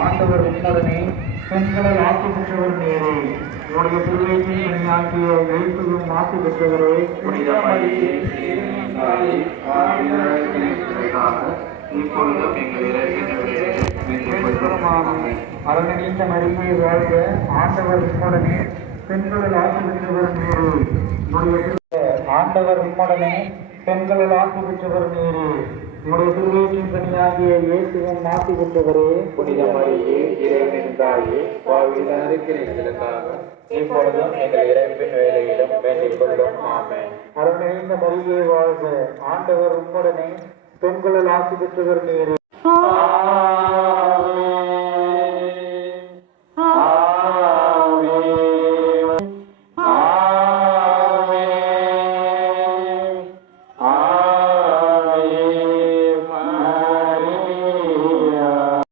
ஆண்டவர் உடனே பெண்களை ஆட்சி பெற்றவர் நேரே உடைய பிள்ளையின் பணியாற்றிய எழுத்தும் ஆட்சி பெற்றவரே இப்பொழுதும் எங்கள் அறநீண்ட மருமை வாழ்க ஆண்டவர் உடனே பெண்களில் ஆட்சி பெற்றவர் நேரே ஆண்டவர் உம்முடனே பெண்களில் ஆட்சி பெற்றவர் நீரே உடைய திருவேற்றின் பணியாகிய இயேசுவும் ஆட்சி பெற்றவரே புனித மரியே இறைவனின் தாயே வாழ்வில் இருக்கிறீர்களுக்காக இப்பொழுதும் எங்கள் இறைப்பின் வேலையிலும் வேண்டிக் கொள்ளும். ஆமென். அருள் நிறைந்த மரியே வாழ்க ஆண்டவர் உம்முடனே பெண்களில் ஆட்சி பெற்றவர் நீரே